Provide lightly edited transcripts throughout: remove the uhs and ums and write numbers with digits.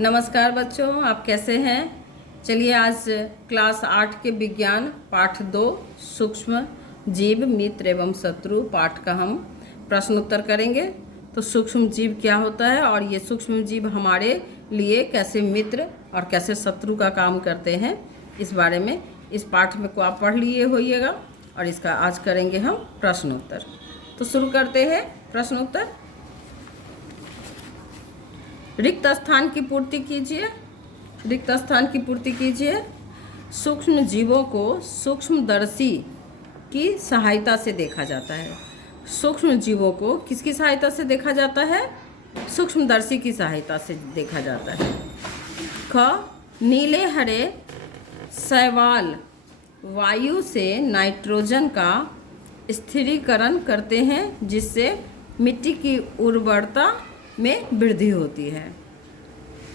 नमस्कार बच्चों, आप कैसे हैं। चलिए आज क्लास 8 के विज्ञान पाठ 2 सूक्ष्म जीव मित्र एवं शत्रु पाठ का हम प्रश्न उत्तर करेंगे। तो सूक्ष्म जीव क्या होता है और ये सूक्ष्म जीव हमारे लिए कैसे मित्र और कैसे शत्रु का काम करते हैं, इस बारे में इस पाठ में को आप पढ़ लिए होइएगा और इसका आज करेंगे हम प्रश्न उत्तर। तो शुरू करते हैं प्रश्न उत्तर। रिक्त स्थान की पूर्ति कीजिए। रिक्त स्थान की पूर्ति कीजिए। सूक्ष्म जीवों को सूक्ष्मदर्शी की सहायता से देखा जाता है। सूक्ष्म जीवों को किसकी सहायता से देखा जाता है? सूक्ष्मदर्शी की सहायता से देखा जाता है। ख नीले हरे शैवाल वायु से नाइट्रोजन का स्थिरीकरण करते हैं, जिससे मिट्टी की उर्वरता में वृद्धि होती है।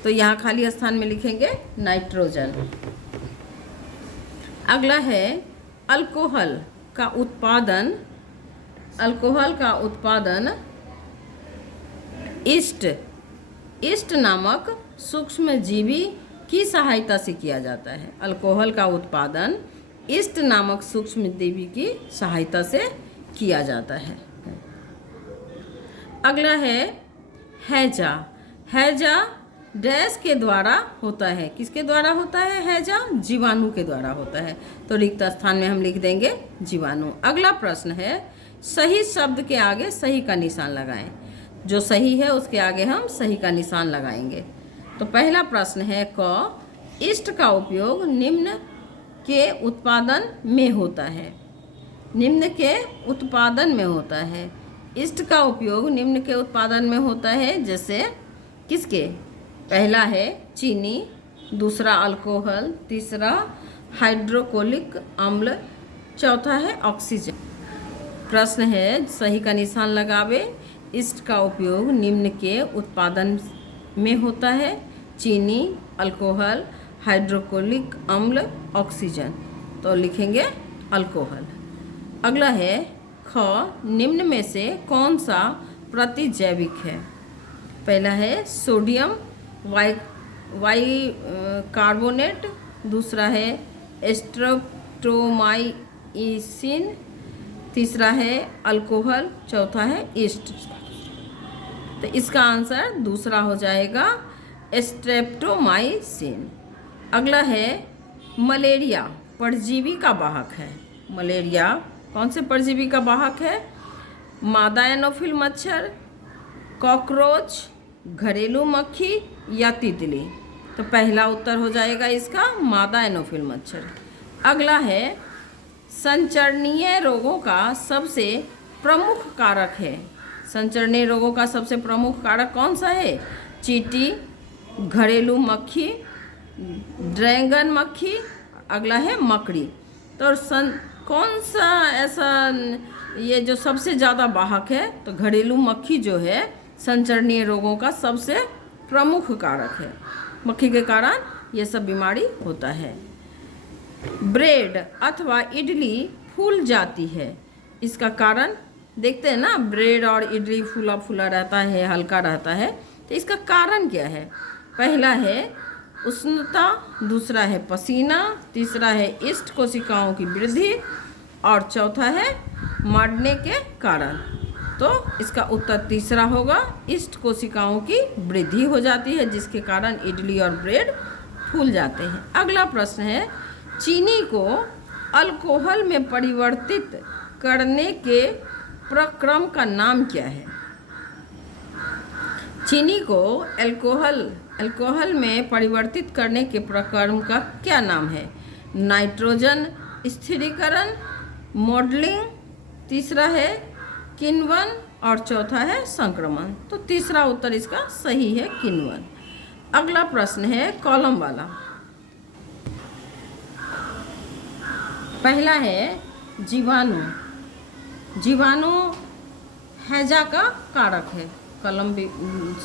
तो यहाँ खाली स्थान में लिखेंगे नाइट्रोजन। अगला है अल्कोहल का उत्पादन। अल्कोहल का उत्पादन ईस्ट नामक सूक्ष्मजीवी की सहायता से किया जाता है। अल्कोहल का उत्पादन ईस्ट नामक सूक्ष्मजीवी की सहायता से किया जाता है। अगला है हैजा। हैजा डैश के द्वारा होता है। किसके द्वारा होता है हैजा? जीवाणु के द्वारा होता है। तो रिक्त स्थान में हम लिख देंगे जीवाणु। अगला प्रश्न है सही शब्द के आगे सही का निशान लगाएं। जो सही है उसके आगे हम सही का निशान लगाएंगे। तो पहला प्रश्न है क ईस्ट का उपयोग निम्न के उत्पादन में होता है। निम्न के उत्पादन में होता है। ईस्ट का उपयोग निम्न के उत्पादन में होता है, जैसे किसके? पहला है चीनी, दूसरा अल्कोहल, तीसरा हाइड्रोक्लोरिक अम्ल, चौथा है ऑक्सीजन। प्रश्न है सही का निशान लगावे। ईस्ट का उपयोग निम्न के उत्पादन में होता है। चीनी, अल्कोहल, हाइड्रोक्लोरिक अम्ल, ऑक्सीजन। तो लिखेंगे अल्कोहल। अगला है ख निम्न में से कौन सा प्रतिजैविक है? पहला है सोडियम कार्बोनेट, दूसरा है स्ट्रेप्टोमाइसिन, तीसरा है अल्कोहल, चौथा है ईस्ट। तो इसका आंसर दूसरा हो जाएगा स्ट्रेप्टोमाइसिन। अगला है मलेरिया परजीवी का वाहक है। मलेरिया कौन से परजीवी का वाहक है? मादा एनोफिल मच्छर, कॉकरोच, घरेलू मक्खी या तितली। तो पहला उत्तर हो जाएगा इसका मादा एनोफिल मच्छर। अगला है संचरणीय रोगों का सबसे प्रमुख कारक है। संचरणीय रोगों का सबसे प्रमुख कारक कौन सा है? चींटी, घरेलू मक्खी, ड्रैगन मक्खी, अगला है मकड़ी। तो कौन सा ऐसा ये जो सबसे ज़्यादा वाहक है? तो घरेलू मक्खी जो है संचरणीय रोगों का सबसे प्रमुख कारक है। मक्खी के कारण ये सब बीमारी होता है। ब्रेड अथवा इडली फूल जाती है। इसका कारण देखते हैं ना, ब्रेड और इडली फूला फूला रहता है, हल्का रहता है। तो इसका कारण क्या है? पहला है उष्णता, दूसरा है पसीना, तीसरा है ईस्ट कोशिकाओं की वृद्धि और चौथा है मरने के कारण। तो इसका उत्तर तीसरा होगा। ईस्ट कोशिकाओं की वृद्धि हो जाती है, जिसके कारण इडली और ब्रेड फूल जाते हैं। अगला प्रश्न है चीनी को अल्कोहल में परिवर्तित करने के प्रक्रम का नाम क्या है? चीनी को अल्कोहल में परिवर्तित करने के प्रक्रम का क्या नाम है? नाइट्रोजन स्थिरीकरण, मॉडलिंग, तीसरा है किण्वन और चौथा है संक्रमण। तो तीसरा उत्तर इसका सही है किण्वन। अगला प्रश्न है कॉलम वाला। पहला है जीवाणु। जीवाणु हैजा का कारक है। कॉलम भी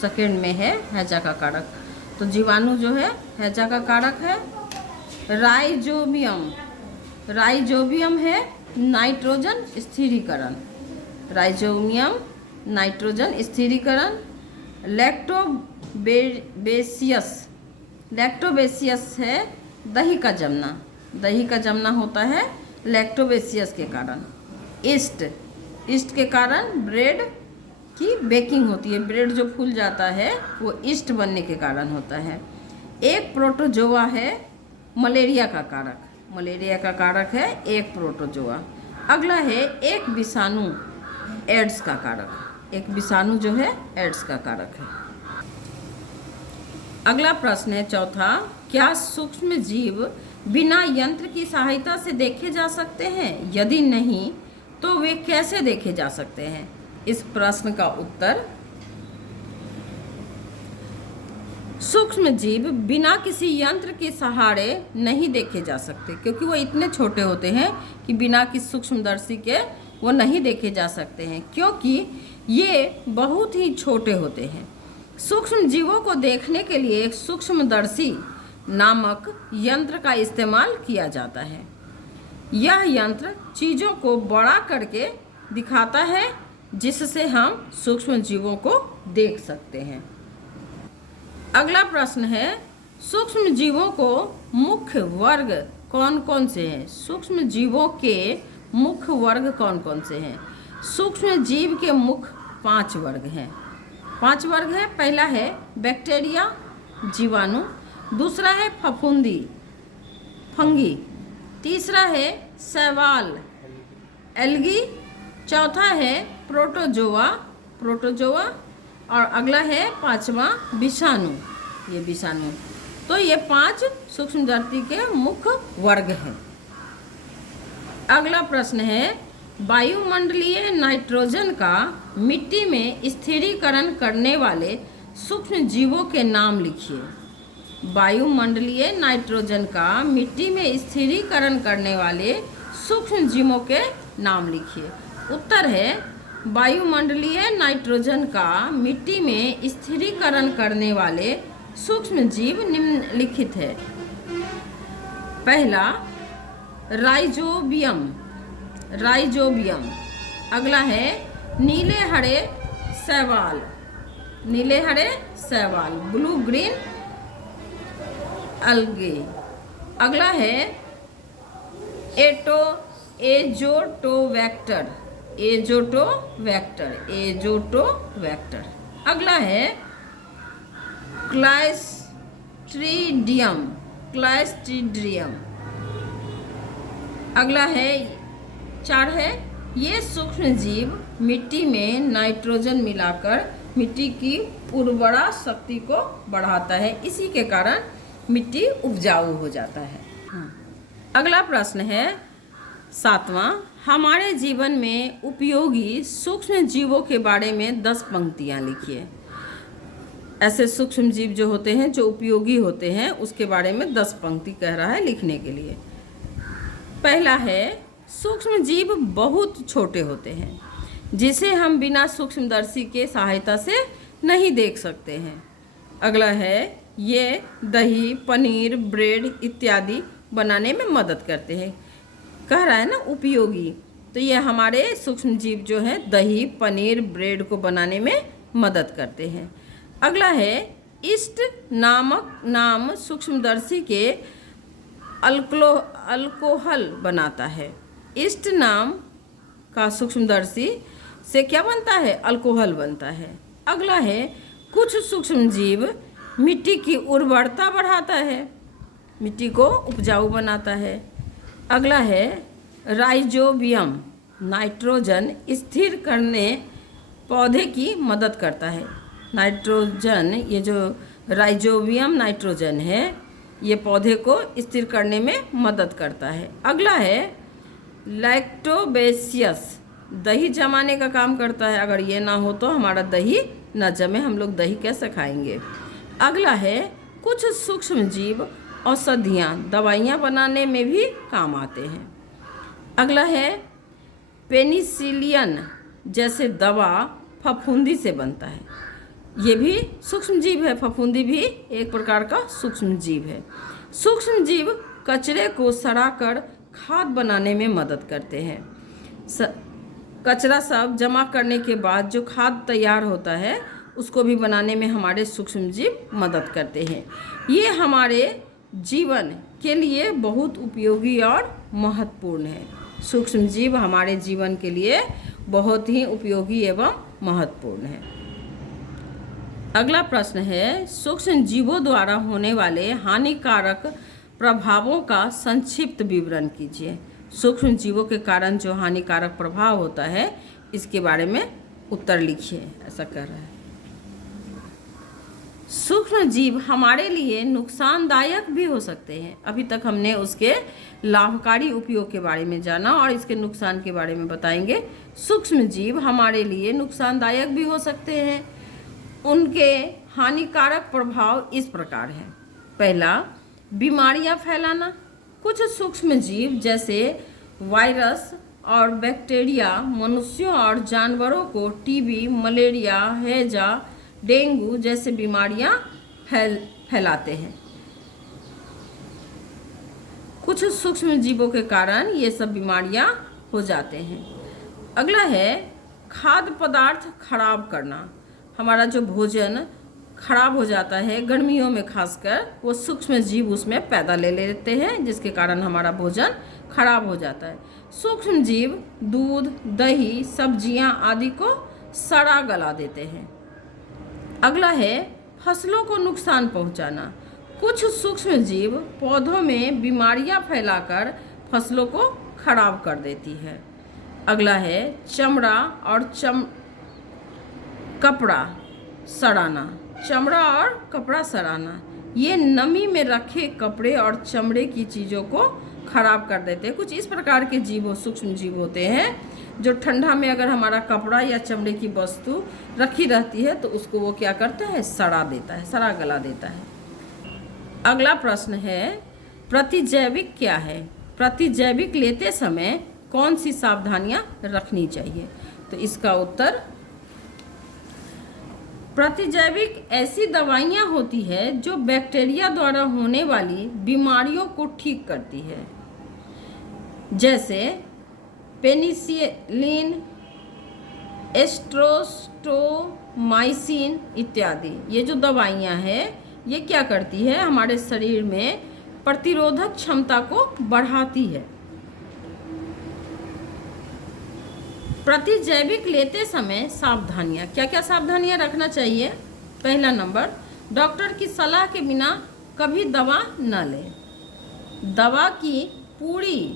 सेकेंड में है हैजा का कारक। तो जीवाणु जो है हैजा का कारक है। राइजोबियम है नाइट्रोजन स्थिरीकरण। राइजोबियम नाइट्रोजन स्थिरीकरण। लैक्टोबेसियस। लैक्टोबेसियस है दही का जमना। दही का जमना होता है लैक्टोबेसियस के कारण। ईस्ट, ईस्ट के कारण ब्रेड की बेकिंग होती है। ब्रेड जो फूल जाता है वो ईस्ट बनने के कारण होता है। एक प्रोटोजोआ है मलेरिया का कारक। मलेरिया का कारक है एक प्रोटोजोआ। अगला है एक विषाणु एड्स का कारक। एक विषाणु जो है एड्स का कारक है। अगला प्रश्न है चौथा, क्या सूक्ष्म जीव बिना यंत्र की सहायता से देखे जा सकते हैं? यदि नहीं तो वे कैसे देखे जा सकते हैं? इस प्रश्न का उत्तर, सूक्ष्म जीव बिना किसी यंत्र के सहारे नहीं देखे जा सकते, क्योंकि वो इतने छोटे होते हैं कि बिना किसी सूक्ष्मदर्शी के वो नहीं देखे जा सकते हैं, क्योंकि ये बहुत ही छोटे होते हैं। सूक्ष्म जीवों को देखने के लिए एक सूक्ष्मदर्शी नामक यंत्र का इस्तेमाल किया जाता है। यह यंत्र चीज़ों को बड़ा करके दिखाता है, जिससे हम सूक्ष्म जीवों को देख सकते हैं। अगला प्रश्न है, सूक्ष्म जीवों को मुख्य वर्ग कौन कौन से हैं? सूक्ष्म जीवों के मुख्य वर्ग कौन कौन से हैं? सूक्ष्म जीव के मुख्य 5 वर्ग हैं। 5 वर्ग है। पहला है बैक्टीरिया, जीवाणु। दूसरा है फफूंदी, फंगी। तीसरा है शैवाल, एल्गी। चौथा है प्रोटोजोआ, प्रोटोजोआ। और अगला है 5वां विषाणु, ये विषाणु। तो ये 5 सूक्ष्मदर्शी के मुख्य वर्ग हैं। अगला प्रश्न है, वायुमंडलीय नाइट्रोजन का मिट्टी में स्थिरीकरण करने वाले सूक्ष्म जीवों के नाम लिखिए। वायुमंडलीय नाइट्रोजन का मिट्टी में स्थिरीकरण करने वाले सूक्ष्म जीवों के नाम लिखिए। उत्तर है, वायुमंडलीय नाइट्रोजन का मिट्टी में स्थिरीकरण करने वाले सूक्ष्म जीव निम्नलिखित है। पहला राइजोबियम, राइजोबियम। अगला है नीले हरे शैवाल, नीले हरे शैवाल, ब्लू ग्रीन अलगे। अगला है एजोटोवेक्टर, एजोटोवेक्टर, एजोटोवेक्टर। अगला है क्लाइस्ट्रीडियम, क्लाइस्ट्रीडियम। अगला है 4 है, ये सूक्ष्म जीव मिट्टी में नाइट्रोजन मिलाकर मिट्टी की उर्वरा शक्ति को बढ़ाता है, इसी के कारण मिट्टी उपजाऊ हो जाता है। अगला प्रश्न है 7वां, हमारे जीवन में उपयोगी सूक्ष्म जीवों के बारे में 10 पंक्तियाँ लिखिए। ऐसे सूक्ष्म जीव जो होते हैं जो उपयोगी होते हैं उसके बारे में 10 पंक्ति कह रहा है लिखने के लिए। पहला है, सूक्ष्म जीव बहुत छोटे होते हैं जिसे हम बिना सूक्ष्मदर्शी के सहायता से नहीं देख सकते हैं। अगला है, ये दही, पनीर, ब्रेड इत्यादि बनाने में मदद करते हैं। कह रहा है ना उपयोगी, तो ये हमारे सूक्ष्म जीव जो हैं दही, पनीर, ब्रेड को बनाने में मदद करते हैं। अगला है, ईस्ट नामक नाम सूक्ष्मदर्शी के अल्कोहल बनाता है। ईस्ट नाम का सूक्ष्मदर्शी से क्या बनता है? अल्कोहल बनता है। अगला है, कुछ सूक्ष्म जीव मिट्टी की उर्वरता बढ़ाता है, मिट्टी को उपजाऊ बनाता है। अगला है, राइजोबियम नाइट्रोजन स्थिर करने पौधे की मदद करता है। नाइट्रोजन, ये जो राइजोबियम नाइट्रोजन है ये पौधे को स्थिर करने में मदद करता है। अगला है लैक्टोबेसियस, दही जमाने का काम करता है। अगर ये ना हो तो हमारा दही न जमे, हम लोग दही कैसे खाएंगे। अगला है, कुछ सूक्ष्म जीव औषधियाँ, दवाइयाँ बनाने में भी काम आते हैं। अगला है, पेनिसिलियन जैसे दवा फफूंदी से बनता है, ये भी सूक्ष्म जीव है। फफूंदी भी एक प्रकार का सूक्ष्म जीव है। सूक्ष्म जीव कचरे को सड़ाकर खाद बनाने में मदद करते हैं। कचरा सब जमा करने के बाद जो खाद तैयार होता है उसको भी बनाने में हमारे सूक्ष्म जीव मदद करते हैं। ये हमारे जीवन के लिए बहुत उपयोगी और महत्वपूर्ण है। सूक्ष्म जीव हमारे जीवन के लिए बहुत ही उपयोगी एवं महत्वपूर्ण है। अगला प्रश्न है, सूक्ष्म जीवों द्वारा होने वाले हानिकारक प्रभावों का संक्षिप्त विवरण कीजिए। सूक्ष्म जीवों के कारण जो हानिकारक प्रभाव होता है इसके बारे में उत्तर लिखिए, ऐसा कर रहा है। सूक्ष्म जीव हमारे लिए नुकसानदायक भी हो सकते हैं। अभी तक हमने उसके लाभकारी उपयोग के बारे में जाना और इसके नुकसान के बारे में बताएंगे। सूक्ष्म जीव हमारे लिए नुकसानदायक भी हो सकते हैं। उनके हानिकारक प्रभाव इस प्रकार हैं। पहला, बीमारियां फैलाना। कुछ सूक्ष्म जीव जैसे वायरस और बैक्टीरिया मनुष्यों और जानवरों को टीबी, मलेरिया, हैजा, डेंगू जैसे बीमारियां फैलाते हैं। कुछ सूक्ष्म जीवों के कारण ये सब बीमारियां हो जाते हैं। अगला है खाद्य पदार्थ खराब करना। हमारा जो भोजन खराब हो जाता है गर्मियों में खासकर, वो सूक्ष्म जीव उसमें पैदा ले लेते हैं जिसके कारण हमारा भोजन खराब हो जाता है। सूक्ष्म जीव दूध, दही, सब्जियां आदि को सड़ा गला देते हैं। अगला है फसलों को नुकसान पहुंचाना। कुछ सूक्ष्म जीव पौधों में बीमारियां फैलाकर फसलों को खराब कर देती है। अगला है चमड़ा और कपड़ा सड़ाना। चमड़ा और कपड़ा सड़ाना, ये नमी में रखे कपड़े और चमड़े की चीज़ों को खराब कर देते हैं। कुछ इस प्रकार के जीव सूक्ष्म जीव होते हैं जो ठंडा में अगर हमारा कपड़ा या चमड़े की वस्तु रखी रहती है तो उसको वो क्या करता है, सड़ा देता है, सड़ा गला देता है। अगला प्रश्न है, प्रतिजैविक क्या है? प्रतिजैविक लेते समय कौन सी सावधानियां रखनी चाहिए? तो इसका उत्तर, प्रतिजैविक ऐसी दवाइयाँ होती है जो बैक्टीरिया द्वारा होने वाली बीमारियों को ठीक करती है, जैसे पेनिसिलिन, एस्ट्रोस्टोमाइसिन इत्यादि। ये जो दवाइयाँ हैं ये क्या करती है, हमारे शरीर में प्रतिरोधक क्षमता को बढ़ाती है। प्रतिजैविक लेते समय सावधानियां, क्या क्या सावधानियां रखना चाहिए? पहला नंबर, डॉक्टर की सलाह के बिना कभी दवा न लें। दवा की पूरी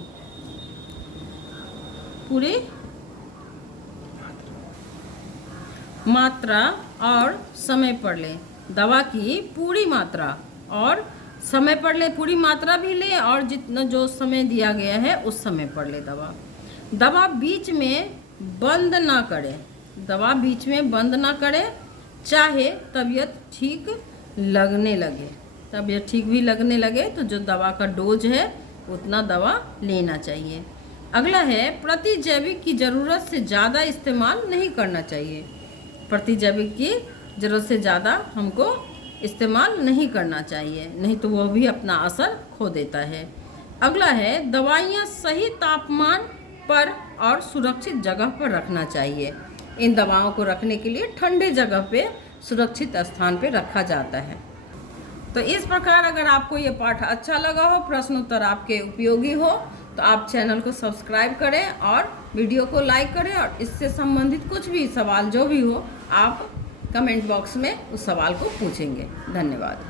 मात्रा और समय पर लें। दवा की पूरी मात्रा और समय पर लें। पूरी मात्रा भी लें और जितना जो समय दिया गया है उस समय पर लें दवा बीच में बंद ना करें। दवा बीच में बंद ना करें, चाहे तबीयत ठीक लगने लगे। तबीयत ठीक भी लगने लगे तो जो दवा का डोज है उतना दवा लेना चाहिए। अगला है, प्रतिजैविक की ज़रूरत से ज़्यादा इस्तेमाल नहीं करना चाहिए। प्रतिजैविक की ज़रूरत से ज़्यादा हमको इस्तेमाल नहीं करना चाहिए, नहीं तो वह भी अपना असर खो देता है। अगला है, दवाइयाँ सही तापमान पर और सुरक्षित जगह पर रखना चाहिए। इन दवाओं को रखने के लिए ठंडे जगह पे सुरक्षित स्थान पे रखा जाता है। तो इस प्रकार अगर आपको ये पाठ अच्छा लगा हो, प्रश्न उत्तर आपके उपयोगी हो, तो आप चैनल को सब्सक्राइब करें और वीडियो को लाइक करें और इससे संबंधित कुछ भी सवाल जो भी हो आप कमेंट बॉक्स में उस सवाल को पूछेंगे। धन्यवाद।